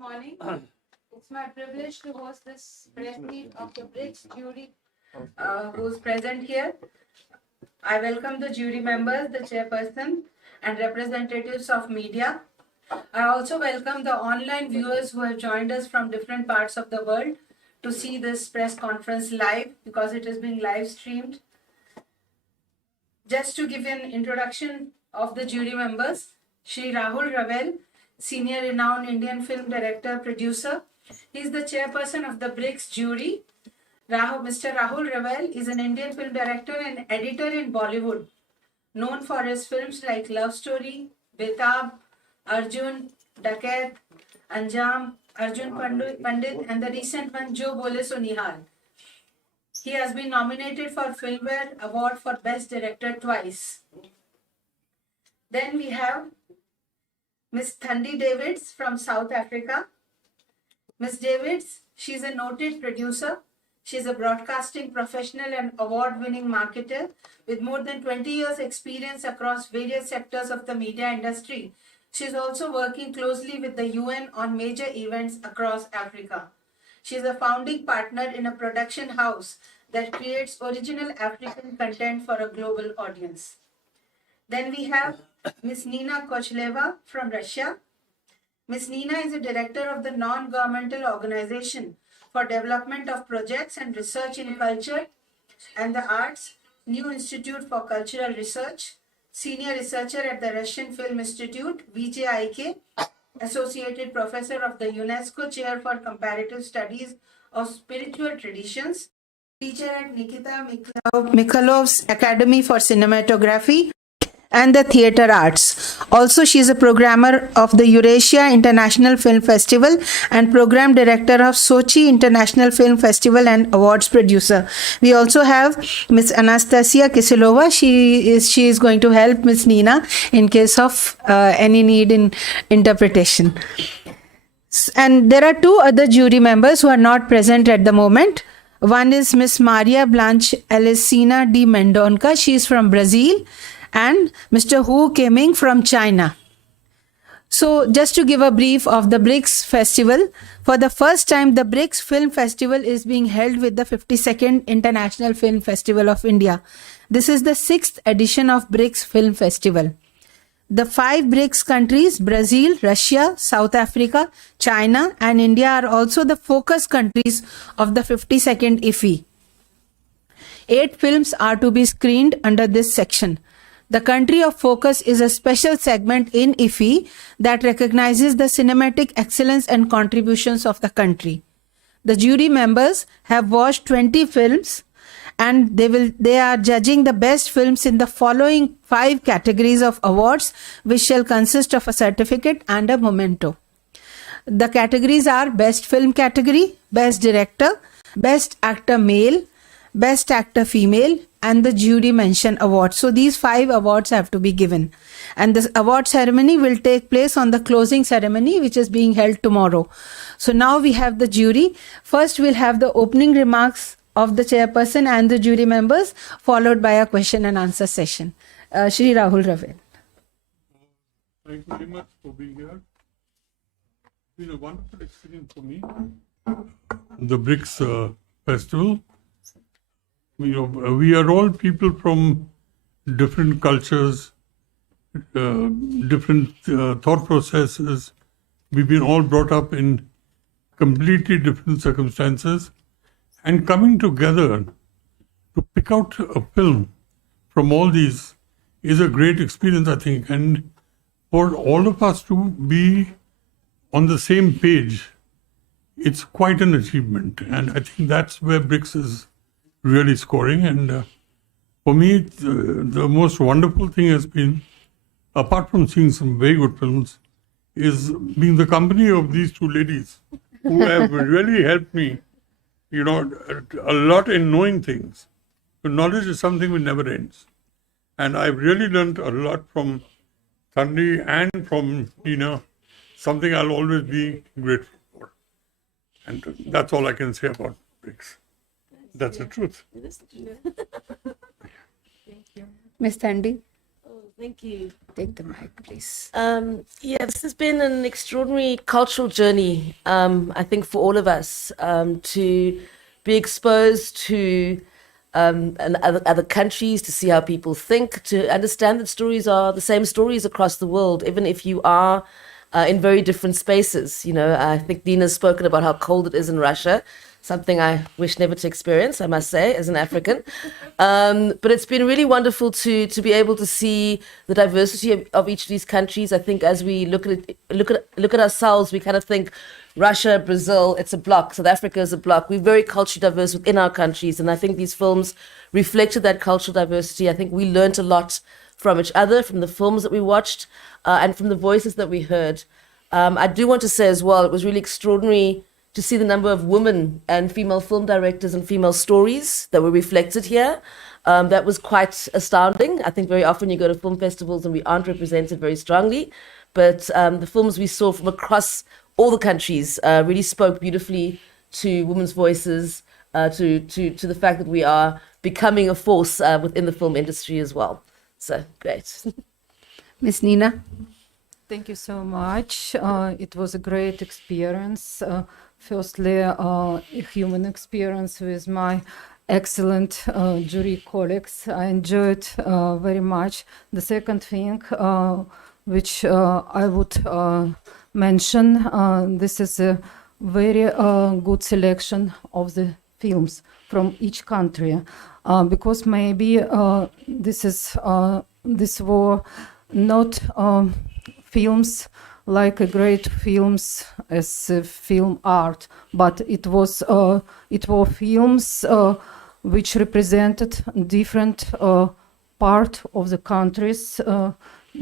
morning. It's my privilege to host this press meet of the BRICS jury who's present here. I welcome the jury members, the chairperson, and representatives of media. I also welcome the online viewers who have joined us from different parts of the world to see this press conference live because it is being live streamed. Just to give an introduction of the jury members, Shri Rahul Rawail, senior renowned Indian film director, producer. He is the chairperson of the BRICS jury. Mr. Rahul Rawail is an Indian film director and editor in Bollywood, known for his films like Love Story, Betab, Arjun, Dakat, Anjam, Arjun Pandit, and the recent one, Jo Bole So Nihal. He has been nominated for Filmfare Award for Best Director twice. Then we have Ms. Thandi Davids from South Africa. Ms. Davids, she is a noted producer. She is a broadcasting professional and award-winning marketer with more than 20 years experience across various sectors of the media industry. She is also working closely with the UN on major events across Africa. She is a founding partner in a production house that creates original African content for a global audience. Then we have Ms. Nina Kochelyaeva from Russia. Ms. Nina is a director of the non-governmental organization for development of projects and research in culture and the arts, New Institute for Cultural Research, senior researcher at the Russian Film Institute, VJIK, associated professor of the UNESCO Chair for Comparative Studies of Spiritual Traditions, teacher at Nikita Mikhailov's Academy for Cinematography and the Theatre Arts. Also, she is a programmer of the Eurasia International Film Festival and program director of Sochi International Film Festival and awards producer. We also have Ms. Anastasia Kisilova. She is going to help Ms. Nina in case of any need in interpretation. And there are two other jury members who are not present at the moment. One is Ms. Maria Blanche Alcina de Mendonça. She is from Brazil. And Mr. Hou Keming from China. So just to give a brief of the BRICS festival, for the first time the BRICS Film Festival is being held with the 52nd International Film Festival of India. This is the 6th edition of BRICS Film Festival. The 5 BRICS countries, Brazil, Russia, South Africa, China and India are also the focus countries of the 52nd IFFI. 8 films are to be screened under this section. The country of focus is a special segment in IFFI that recognizes the cinematic excellence and contributions of the country. The jury members have watched 20 films and they are judging the best films in the following 5 categories of awards, which shall consist of a certificate and a memento. The categories are Best Film category, Best Director, Best Actor Male, Best Actor Female, and the Jury Mention Award. So these 5 awards have to be given. And this award ceremony will take place on the closing ceremony, which is being held tomorrow. So now we have the jury. First, we'll have the opening remarks of the chairperson and the jury members, followed by a question and answer session. Shri Rahul Rawail. Thank you very much for being here. It's been a wonderful experience for me. The BRICS Festival. We are all people from different cultures, different thought processes. We've been all brought up in completely different circumstances, and coming together to pick out a film from all these is a great experience, I think. And for all of us to be on the same page, it's quite an achievement. And I think that's where BRICS is really scoring. And for me, the most wonderful thing has been, apart from seeing some very good films, is being the company of these 2 ladies who have really helped me, a lot in knowing things. Knowledge is something which never ends. And I've really learned a lot from Thandi and from Nina, something I'll always be grateful for. And that's all I can say about BRICS. That's the truth. Thank you. Ms. Thandi. Thank you. Take the mic, please. Yeah, this has been an extraordinary cultural journey, I think, for all of us, to be exposed to and other countries, to see how people think, to understand that stories are the same stories across the world, even if you are in very different spaces. You know, I think Dina's spoken about how cold it is in Russia, something I wish never to experience, I must say, as an African. But it's been really wonderful to be able to see the diversity of each of these countries. I think as we look at ourselves, we kind of think Russia, Brazil, it's a block. South Africa is a block. We're very culturally diverse within our countries, and I think these films reflected that cultural diversity. I think we learned a lot from each other, from the films that we watched, and from the voices that we heard. I do want to say as well, it was really extraordinary to see the number of women and female film directors and female stories that were reflected here. That was quite astounding. I think very often you go to film festivals and we aren't represented very strongly, but the films we saw from across all the countries really spoke beautifully to women's voices, to the fact that we are becoming a force within the film industry as well. So, great. Miss Nina? Thank you so much. It was a great experience. Firstly, a human experience with my excellent jury colleagues. I enjoyed very much. The second thing, which I would mention, this is a very good selection of the films from each country, because maybe these were not films like a great films as film art, but it were films which represented different part of the countries,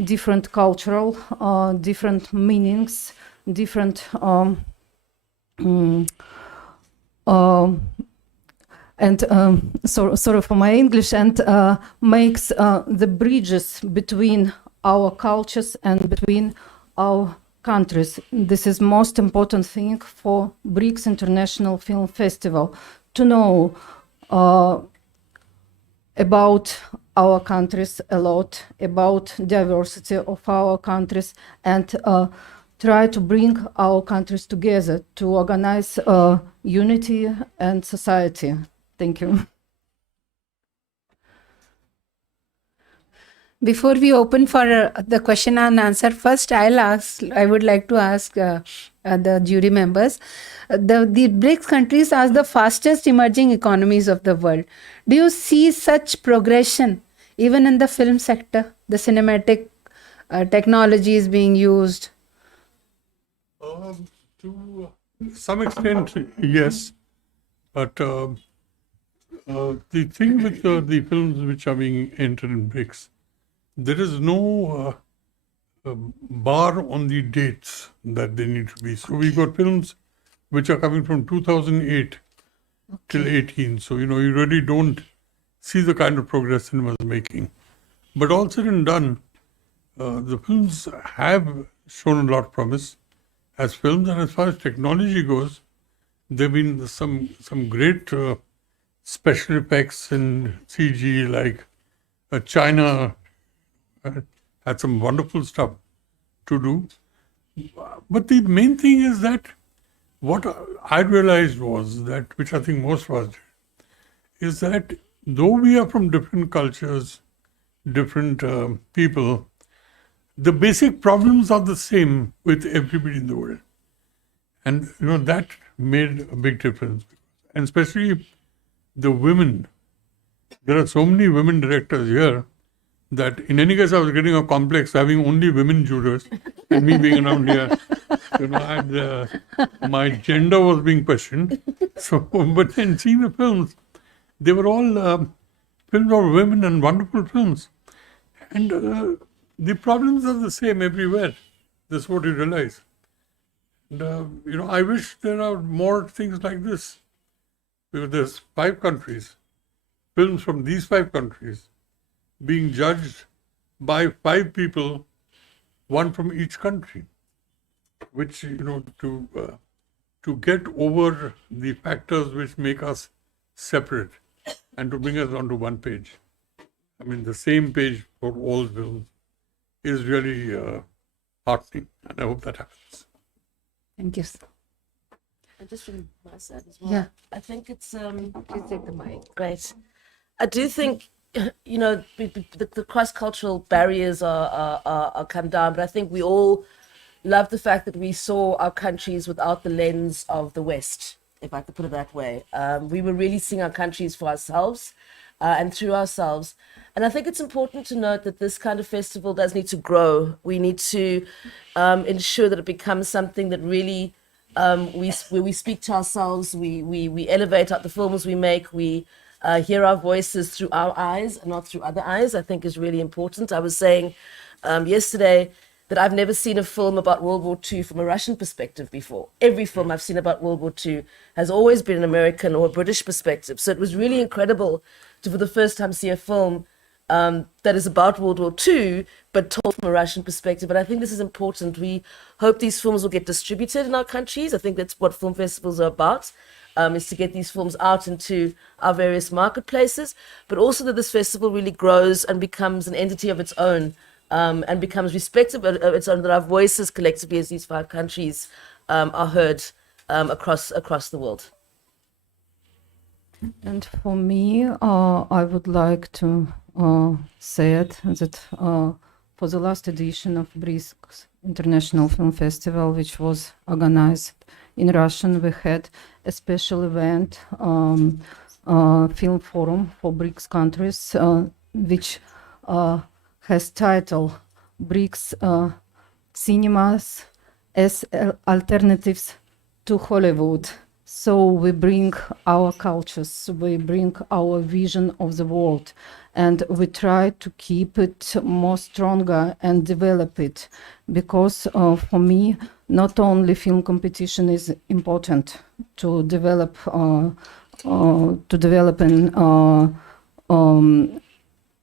different cultural, different meanings, different sorry for my English, and makes the bridges between our cultures and between our countries. This is most important thing for BRICS International Film Festival, to know about our countries a lot, about diversity of our countries, and try to bring our countries together to organize unity and society. Thank you. Before we open for the question and answer, first I would like to ask the jury members. The BRICS countries are the fastest emerging economies of the world. Do you see such progression even in the film sector? The cinematic technology is being used? To some extent, yes. But the thing with the films which are being entered in BRICS, there is no bar on the dates that they need to be. So we got films which are coming from 2008 till 18. So, you really don't see the kind of progress cinema is making. But all said and done, the films have shown a lot of promise as films, and as far as technology goes, there have been some great special effects in CG, like China had some wonderful stuff to do. But the main thing is that what I realized was that, which I think most of us did, is that though we are from different cultures, different people, the basic problems are the same with everybody in the world. And, that made a big difference. And especially the women. There are so many women directors here that in any case I was getting a complex having only women jurors and me being around here. My gender was being questioned. So, but then seeing the films, they were all films of women and wonderful films. And the problems are the same everywhere. That's what you realize. And, I wish there are more things like this. Because there's 5 countries, films from these 5 countries, being judged by 5 people, one from each country, which, to get over the factors which make us separate and to bring us onto one page. I mean, the same page for all films. is really heartening, and I hope that happens. Thank you. And just from my side as well. Yeah. I think it's Please take the mic. great. I do think, you know, the cross-cultural barriers are come down, but I think we all love the fact that we saw our countries without the lens of the West, if I could put it that way. We were really seeing our countries for ourselves and through ourselves. And I think it's important to note that this kind of festival does need to grow. We need to ensure that it becomes something that really where we speak to ourselves, we elevate out the films we make, we hear our voices through our eyes and not through other eyes, I think is really important. I was saying yesterday that I've never seen a film about World War II from a Russian perspective before. Every film I've seen about World War II has always been an American or a British perspective. So it was really incredible to, for the first time, see a film that is about World War II, but told from a Russian perspective. But I think this is important. We hope these films will get distributed in our countries. I think that's what film festivals are about, is to get these films out into our various marketplaces, but also that this festival really grows and becomes an entity of its own, and becomes respected of its own, that our voices collectively as these 5 countries are heard across the world. And for me, I would like to say it that for the last edition of BRICS International Film Festival, which was organized in Russian, we had a special event, film forum for BRICS countries, which has title BRICS Cinemas as Alternatives to Hollywood. So we bring our cultures, we bring our vision of the world, and we try to keep it more stronger and develop it. Because for me, not only film competition is important to develop an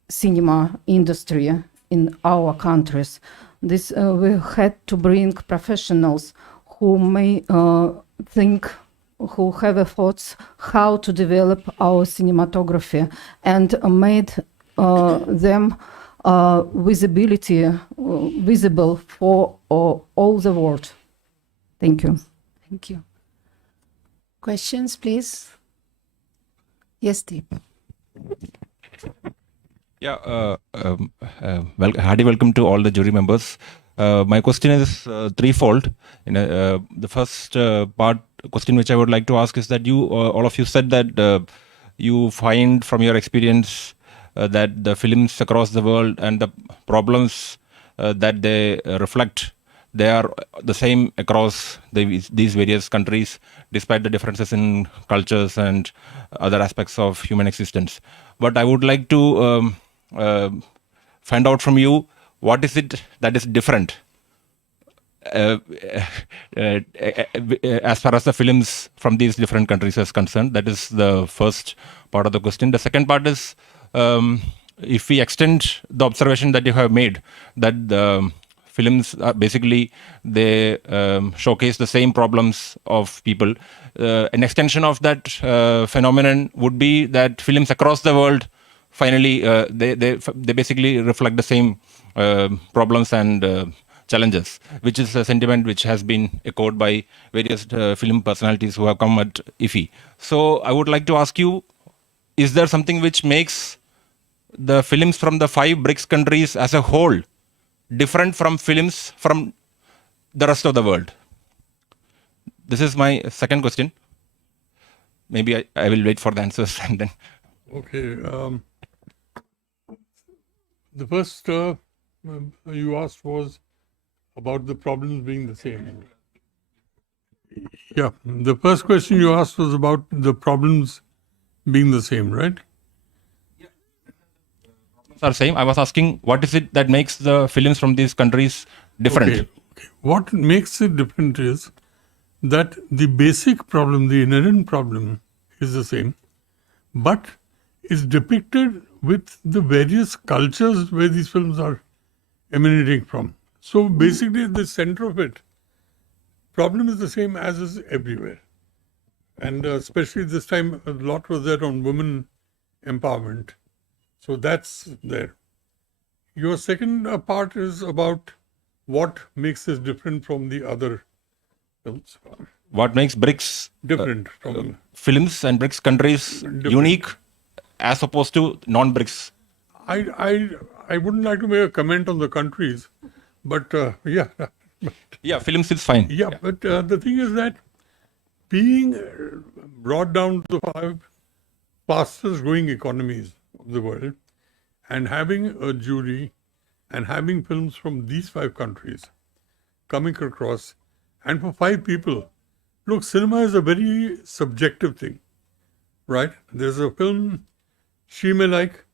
cinema industry in our countries. This we had to bring professionals who may who have thoughts how to develop our cinematography, and made them visible for all the world. Thank you. Thank you. Questions, please? Yes, Deep. Yeah, hearty welcome to all the jury members. My question is threefold. The first question which I would like to ask is that you, all of you said that you find from your experience that the films across the world and the problems that they reflect, they are the same across these various countries, despite the differences in cultures and other aspects of human existence. But I would like to find out from you, what is it that is different as far as the films from these different countries is concerned? That is the first part of the question. The second part is, if we extend the observation that you have made, that the films are basically, they showcase the same problems of people. An extension of that phenomenon would be that films across the world, finally, they basically reflect the same problems and challenges, which is a sentiment which has been echoed by various film personalities who have come at IFFI. So I would like to ask you, is there something which makes the films from the 5 BRICS countries as a whole different from films from the rest of the world? This is my second question. Maybe I will wait for the answers and then. Okay. The first you asked was about the problems being the same. Yeah, the first question you asked was about the problems being the same, right? Are same. I was asking, what is it that makes the films from these countries different? Okay. What makes it different is that the basic problem, the inherent problem, is the same, but is depicted with the various cultures where these films are emanating from. So basically, at the center of it, problem is the same as is everywhere. And especially this time, a lot was there on women empowerment. So that's there. Your second part is about what makes this different from the other films. What makes BRICS Different from films and BRICS countries unique as opposed to non-BRICS? I wouldn't like to make a comment on the countries, but yeah, Yeah, films is fine. yeah. But the thing is that being brought down to the 5 fastest growing economies of the world, and having a jury and having films from these 5 countries coming across, and for 5 people, look, cinema is a very subjective thing, right? There's a film she may like,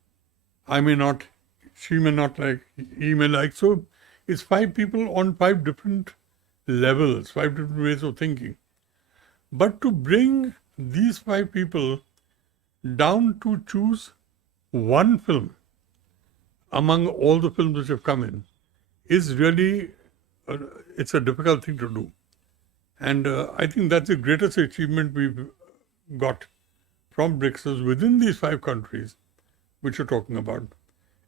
I may not, she may not like, he may like. So it's 5 people on 5 different levels, 5 different ways of thinking. But to bring these 5 people down to choose one film among all the films which have come in is really, it's a difficult thing to do. And I think that's the greatest achievement we've got from BRICS is within these 5 countries which you're talking about.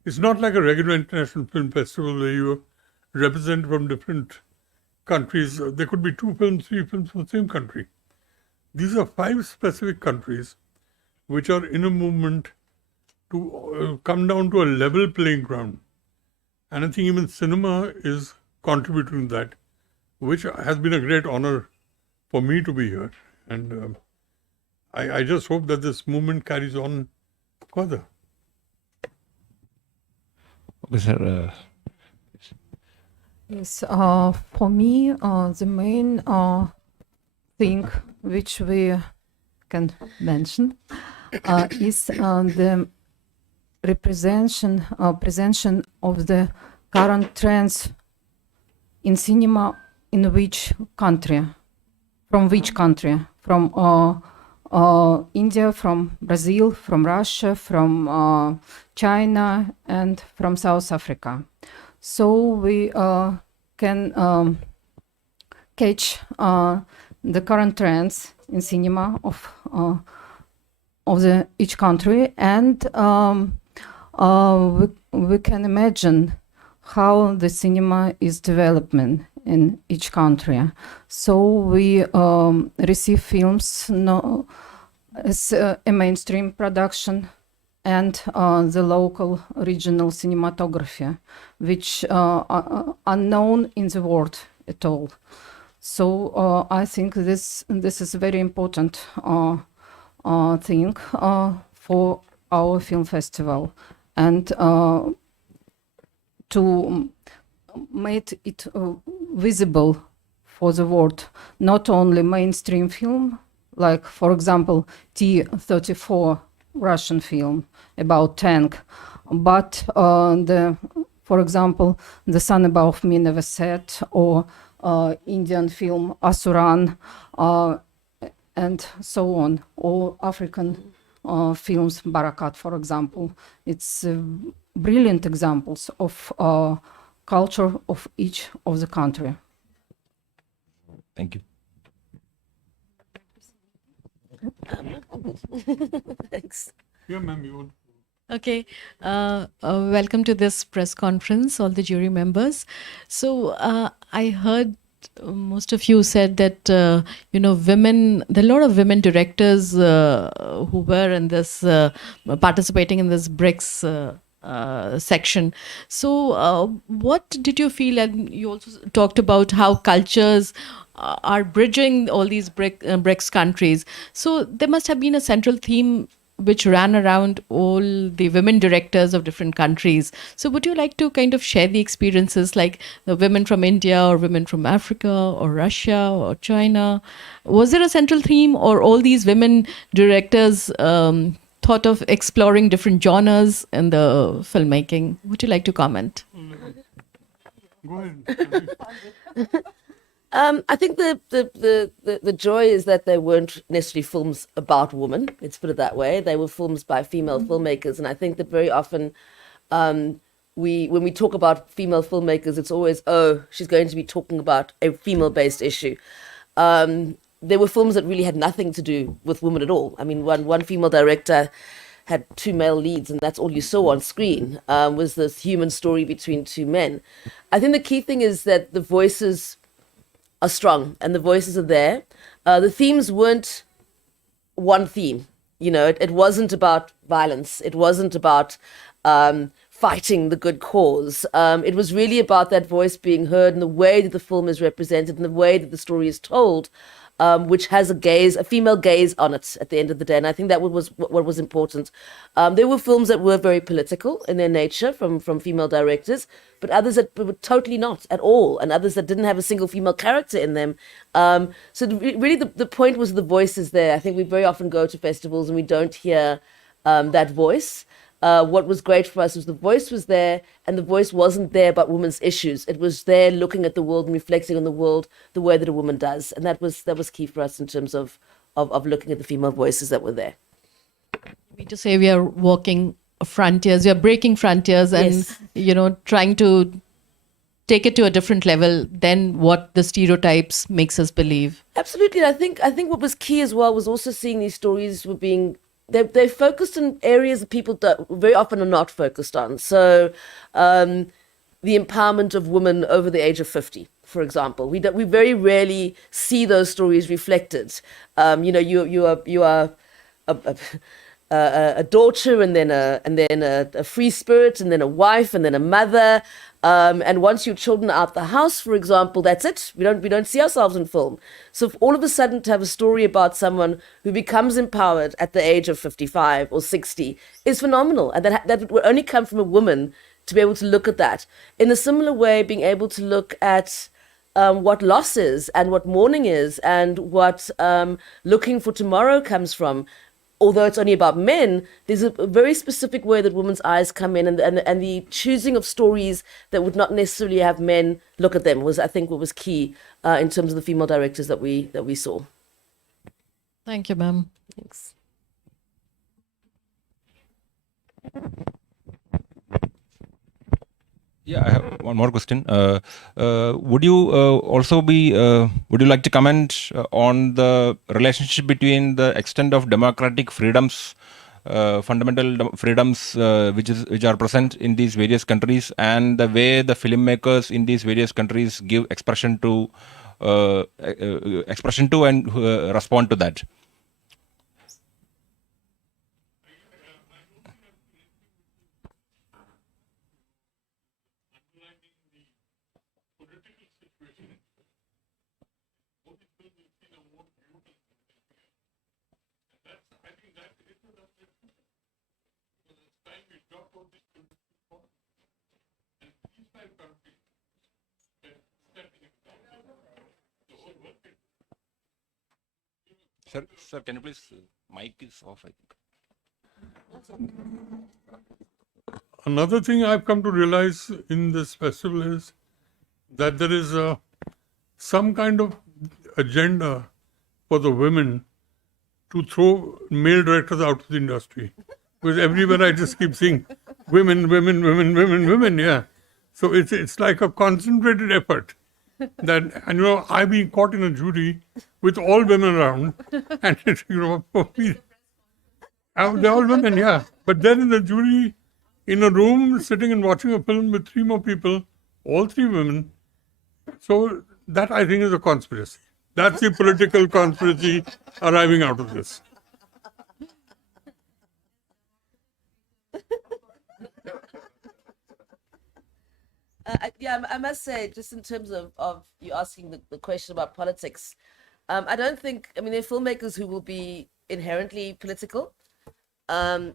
It's not like a regular international film festival where you represent from different countries. There could be 2 films, 3 films from the same country. These are 5 specific countries which are in a movement to come down to a level playing ground. And I think even cinema is contributing to that, which has been a great honor for me to be here. And I just hope that this movement carries on further. Okay, sir. Yes, for me, the main thing which we can mention is the presentation of the current trends in cinema in which country, from which country, from India, from Brazil, from Russia, from China, and from South Africa. So we can catch the current trends in cinema of each country, and we can imagine how the cinema is developing in each country. So we receive films as a mainstream production and the local regional cinematography, which are unknown in the world at all. So I think this is a very important thing for our film festival, and to make it visible for the world, not only mainstream film, like for example T-34 Russian film about tank, but for example, The Sun Above Me Never Set, or Indian film Asuran, and so on, or African films, Barakat, for example. It's brilliant examples of culture of each of the country. Thank you. Thanks. Yeah, ma'am, you want. Okay. Welcome to this press conference, all the jury members. So I heard most of you said that, women, there are a lot of women directors who were in this, participating in this BRICS section. So what did you feel? And you also talked about how cultures are bridging all these BRICS countries. So there must have been a central theme which ran around all the women directors of different countries. So would you like to kind of share the experiences, like the women from India or women from Africa or Russia or China? Was there a central theme, or all these women directors thought of exploring different genres in the filmmaking? Would you like to comment? Go ahead. I think the joy is that they weren't necessarily films about women. Let's put it that way. They were films by female filmmakers, and I think that very often, when we talk about female filmmakers, it's always, oh, she's going to be talking about a female-based issue. There were films that really had nothing to do with women at all. I mean, one female director had two male leads, and that's all you saw on screen, was this human story between two men. I think the key thing is that the voices are strong and the voices are there. The themes weren't one theme. You know, it wasn't about violence. It wasn't about fighting the good cause. It was really about that voice being heard and the way that the film is represented and the way that the story is told, which has a female gaze on it at the end of the day. And I think that was what was important. There were films that were very political in their nature from female directors, but others that were totally not at all, and others that didn't have a single female character in them. Really the point was the voices there. I think we very often go to festivals and we don't hear that voice. What was great for us was the voice was there, and the voice wasn't there about women's issues. It was there looking at the world and reflecting on the world the way that a woman does. And that was key for us in terms of looking at the female voices that were there. We mean to say we are walking frontiers, we are breaking frontiers and, Yes. you know, trying to take it to a different level than what the stereotypes makes us believe. Absolutely. And I think what was key as well was also seeing these stories were being they focused on areas that people very often are not focused on. So the empowerment of women over the age of 50, for example, we very rarely see those stories reflected. You know, you are a daughter, and then a free spirit, and then a wife, and then a mother. And once your children are out the house, for example, that's it. We don't see ourselves in film. So all of a sudden to have a story about someone who becomes empowered at the age of 55 or 60 is phenomenal. And that would only come from a woman to be able to look at that. In a similar way, being able to look at what loss is and what mourning is and what looking for tomorrow comes from. Although it's only about men, there's a very specific way that women's eyes come in, and the choosing of stories that would not necessarily have men look at them was, I think, what was key in terms of the female directors that we saw. Thank you, ma'am. Thanks. Yeah, I have one more question. Would you would you like to comment on the relationship between the extent of democratic freedoms, fundamental freedoms which are present in these various countries, and the way the filmmakers in these various countries give expression to and respond to that? Sir, can you please? Mic is off, I think. Another thing I've come to realize in this festival is that there is some kind of agenda for the women to throw male directors out of the industry. Because everywhere I just keep seeing women, yeah. So it's like a concentrated effort. And I've been caught in a jury with all women around, and for me, they're all women, yeah. But then in the jury, in a room, sitting and watching a film with three more people, all three women. So that, I think, is a conspiracy. That's the political conspiracy arriving out of this. I must say, just in terms of you asking the question about politics, I don't think, there are filmmakers who will be inherently political, but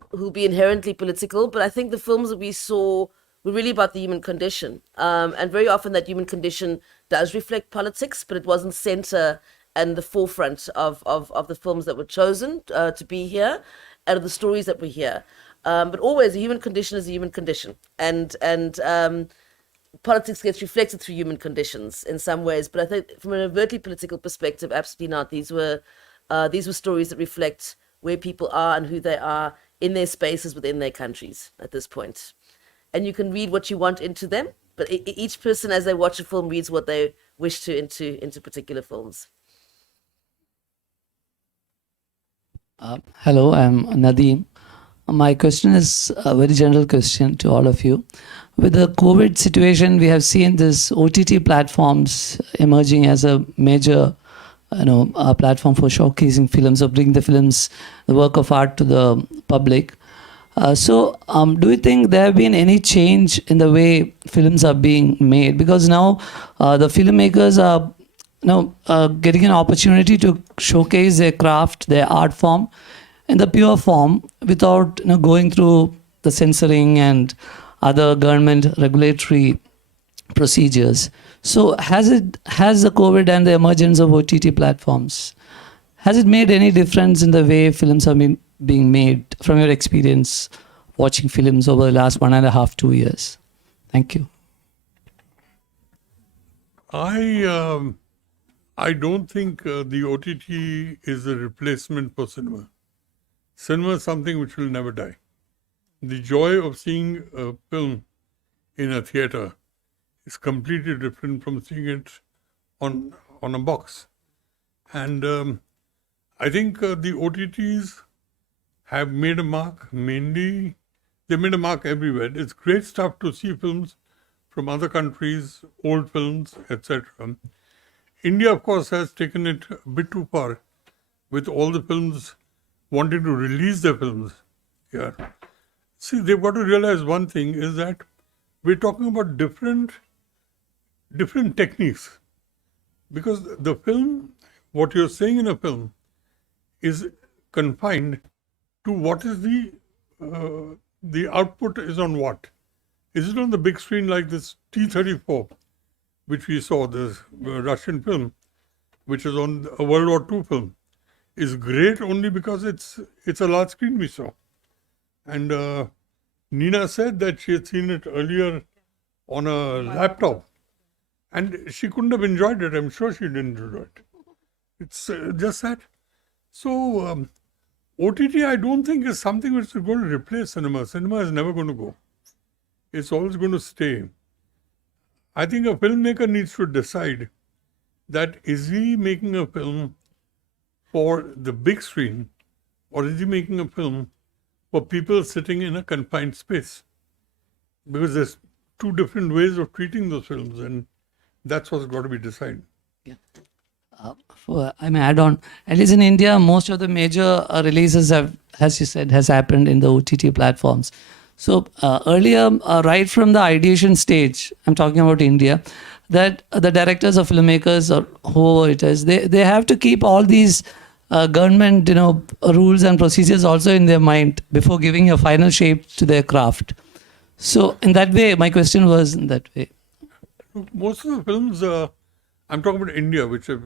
I think the films that we saw were really about the human condition. And very often that human condition does reflect politics, but it wasn't center and the forefront of the films that were chosen to be here, and of the stories that were here. But always a human condition is a human condition. And politics gets reflected through human conditions in some ways, but I think from an overtly political perspective, absolutely not. These were stories that reflect where people are and who they are in their spaces within their countries at this point. And you can read what you want into them, but each person, as they watch a film, reads what they wish to into particular films. Hello, I'm Nadeem. my question is a very general question to all of you. With the COVID situation, we have seen this OTT platforms emerging as a major, platform for showcasing films or bringing the films, the work of art to the public. Do you think there have been any change in the way films are being made? Because now the filmmakers are getting an opportunity to showcase their craft, their art form, in the pure form without going through the censoring and other government regulatory procedures. So has the COVID and the emergence of OTT platforms, has it made any difference in the way films are being made from your experience watching films over the last 1.5, 2 years? Thank you. I don't think the OTT is a replacement for cinema. Cinema is something which will never die. The joy of seeing a film in a theater is completely different from seeing it on a box. And I think the OTTs have made a mark. Mainly, they made a mark everywhere. It's great stuff to see films from other countries, old films, etc. India, of course, has taken it a bit too far with all the films wanting to release their films here. See, they've got to realize one thing is that we're talking about different techniques. Because the film, what you're saying in a film, is confined to what is the output is on what. Is it on the big screen like this T-34, which we saw, this Russian film, which is on a World War II film, is great only because it's a large screen we saw. And Nina said that she had seen it earlier on a laptop. And she couldn't have enjoyed it. I'm sure she didn't enjoy it. It's just that. So, OTT, I don't think is something which is going to replace cinema. Cinema is never going to go. It's always going to stay. I think a filmmaker needs to decide that is he making a film for the big screen or is he making a film for people sitting in a confined space? Because there's two different ways of treating those films, and that's what's got to be decided. Yeah. I may add on, at least in India, most of the major releases have, as you said, has happened in the OTT platforms. So earlier, right from the ideation stage, I'm talking about India, that the directors or filmmakers or whoever it is, they have to keep all these government, rules and procedures also in their mind before giving a final shape to their craft. So in that way, my question was in that way. Most of the films, I'm talking about India, which have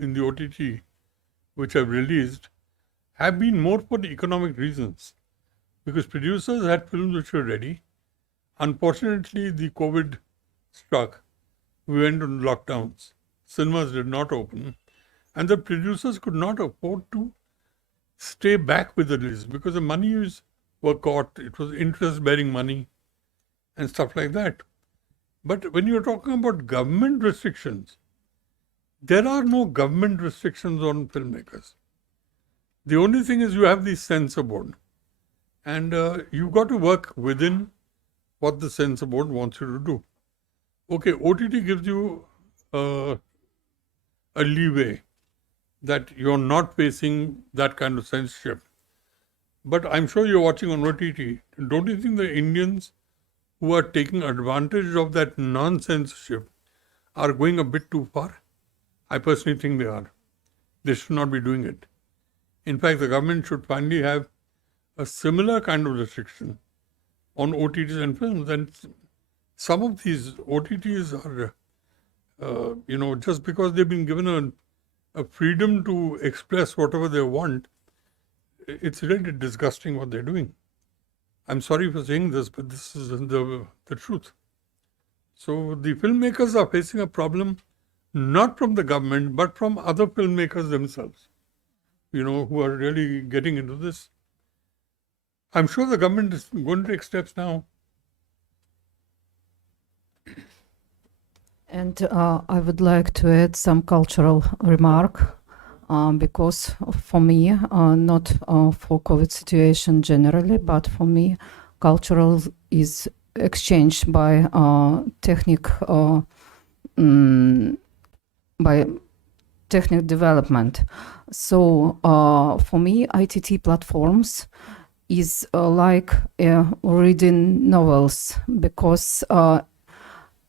in the OTT, which have released, have been more for the economic reasons. Because producers had films which were ready. Unfortunately, the COVID struck. We went on lockdowns. Cinemas did not open. And the producers could not afford to stay back with the release because the monies were caught. It was interest-bearing money and stuff like that. But when you're talking about government restrictions, there are no government restrictions on filmmakers. The only thing is you have the censor board. And you've got to work within what the censor board wants you to do. Okay, OTT gives you a leeway that you're not facing that kind of censorship. But I'm sure you're watching on OTT. Don't you think the Indians who are taking advantage of that non-censorship are going a bit too far? I personally think they are. They should not be doing it. In fact, the government should finally have a similar kind of restriction on OTTs and films. And some of these OTTs are, just because they've been given a freedom to express whatever they want, it's really disgusting what they're doing. I'm sorry for saying this, but this is the truth. So the filmmakers are facing a problem not from the government, but from other filmmakers themselves, who are really getting into this. I'm sure the government is going to take steps now. And I would like to add some cultural remark. because for me, not for COVID situation generally, but for me, cultural is exchanged by by technical development. So for me, ITT platforms is like reading novels, because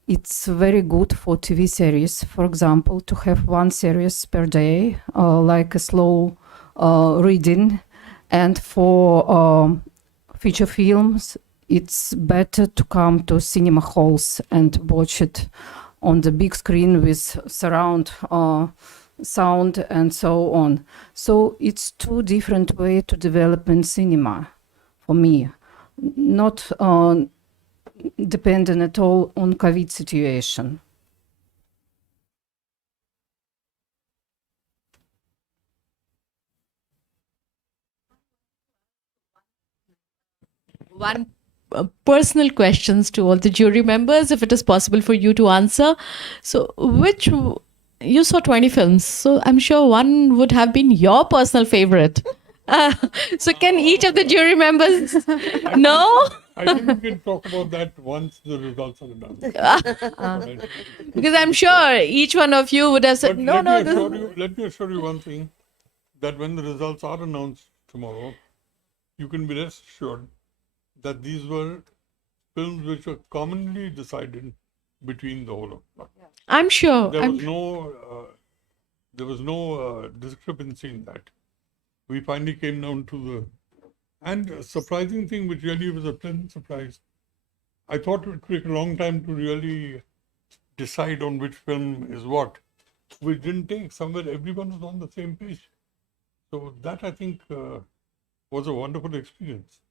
it's very good for TV series, for example, to have one series per day, like a slow reading. And for feature films, it's better to come to cinema halls and watch it on the big screen with surround sound and so on. So it's two different ways to develop in cinema for me, not dependent at all on COVID situation. One personal questions to all the jury members, if it is possible for you to answer. So, you saw 20 films, so I'm sure one would have been your personal favorite. So, can each of the jury members know? I think we can talk about that once the results are done. Because I'm sure each one of you would have said, But no, let me assure you one thing, that when the results are announced tomorrow, you can be rest assured that these were films which were commonly decided between the whole of us. I'm sure. There was no discrepancy in that. We finally came down to the... And a surprising thing, which really was a pleasant surprise, I thought it would take a long time to really decide on which film is what, which didn't take. Somewhere everyone was on the same page. So that, I think, was a wonderful experience.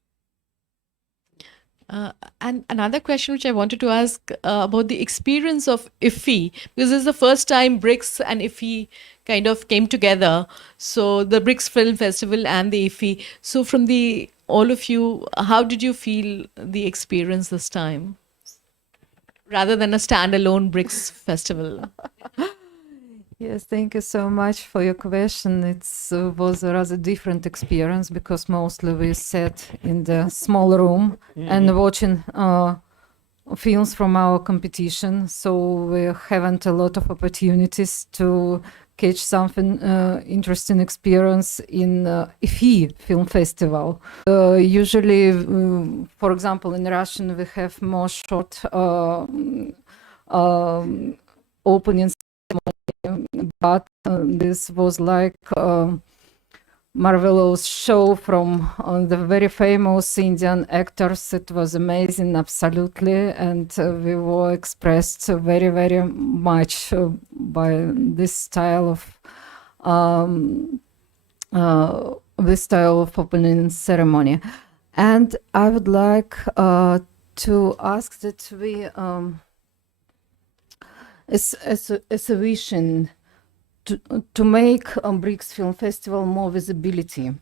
And another question which I wanted to ask about the experience of IFFI, because this is the first time BRICS and IFFI kind of came together. So the BRICS Film Festival and the IFFI. So from all of you, how did you feel the experience this time, rather than a standalone BRICS festival? Yes, thank you so much for your question. It was a rather different experience, because mostly we sat in the small room and watching films from our competition. So we haven't a lot of opportunities to catch something interesting experience in IFFI Film Festival. Usually, for example, in Russian, we have more short openings. But this was like a marvelous show from the very famous Indian actors. It was amazing, absolutely, and we were expressed very, very much by this style of opening ceremony. And I would like to ask that we. As a vision to make BRICS Film Festival more visibility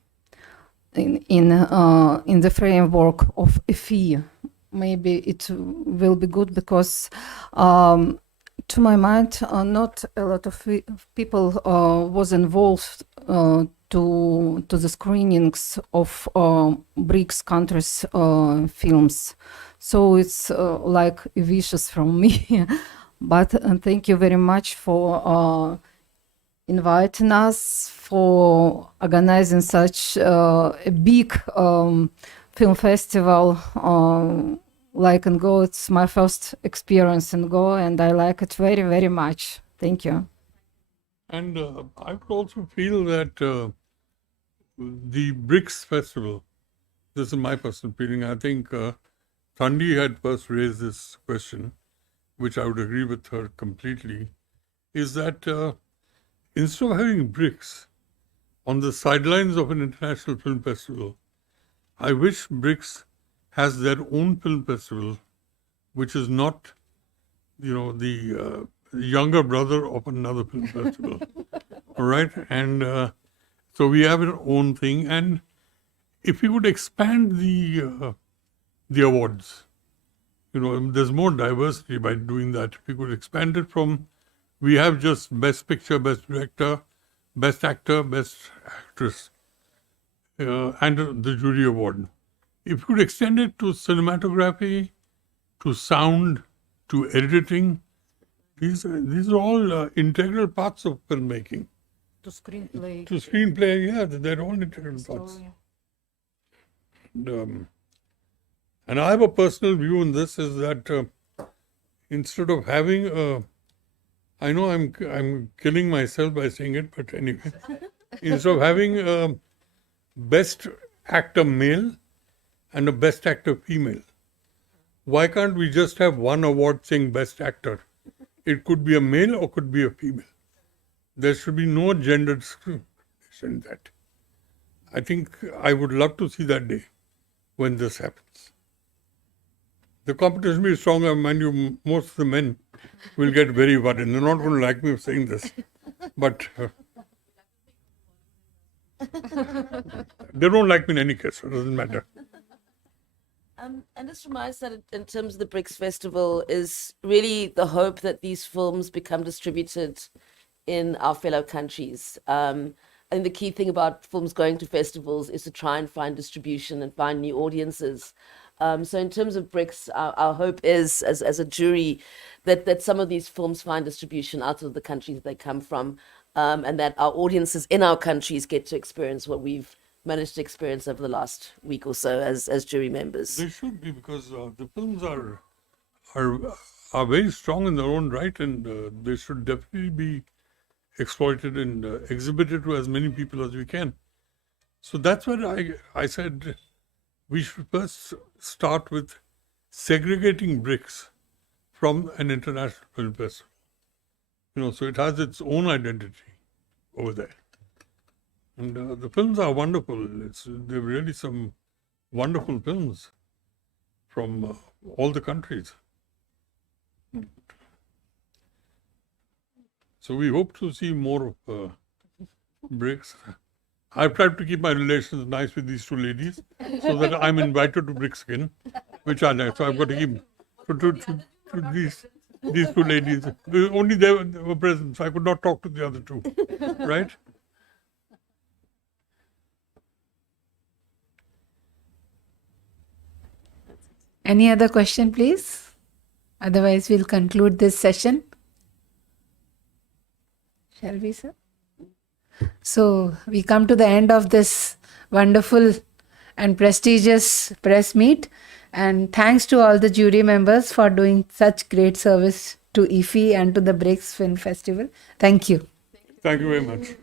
in the framework of IFFI. Maybe it will be good, because to my mind, not a lot of people was involved to the screenings of BRICS countries' films. So it's like a wishes from me. But thank you very much for inviting us, for organizing such a big film festival like in Go. It's my first experience in Go, and I like it very, very much. Thank you. And I would also feel that the BRICS festival, this is my personal feeling, I think Thandi had first raised this question, which I would agree with her completely, is that instead of having BRICS on the sidelines of an international film festival, I wish BRICS has their own film festival, which is not, the younger brother of another film festival. All right? And so we have our own thing. And if we would expand the awards, there's more diversity by doing that. If we could expand it from, we have just Best Picture, Best Director, Best Actor, Best Actress, and the jury award. If you could extend it to cinematography, to sound, to editing, these are all integral parts of filmmaking. To screenplay. To screenplay, yeah, they're all integral parts. And I have a personal view on this: is that instead of having I know I'm killing myself by saying it, but anyway, instead of having a best actor male and a best actor female, why can't we just have one award saying best actor? It could be a male or could be a female. There should be no gender discrimination in that. I think I would love to see that day when this happens. The competition will be stronger, mind you, most of the men will get very worried. They're not going to like me for saying this. But they don't like me in any case, so it doesn't matter. And just reminds that in terms of the BRICS Festival is really the hope that these films become distributed in our fellow countries. I think the key thing about films going to festivals is to try and find distribution and find new audiences. So in terms of BRICS, our hope is, as a jury, that some of these films find distribution out of the countries they come from, and that our audiences in our countries get to experience what we've managed to experience over the last week or so as jury members. They should be, because the films are very strong in their own right, and they should definitely be exploited and exhibited to as many people as we can. So that's what I said we should first start with segregating BRICS from an international film festival. So it has its own identity over there. And the films are wonderful. They're really some wonderful films from all the countries. So we hope to see more of BRICS. I've tried to keep my relations nice with these two ladies so that I'm invited to BRICS again, which I like. So I've got to keep to these two ladies. Only they were present, so I could not talk to the other two, right? Any other question, please? Otherwise, we'll conclude this session. Shall we, sir? So, we come to the end of this wonderful and prestigious press meet. And thanks to all the jury members for doing such great service to IFFI and to the BRICS Film Festival. Thank you. Thank you very much.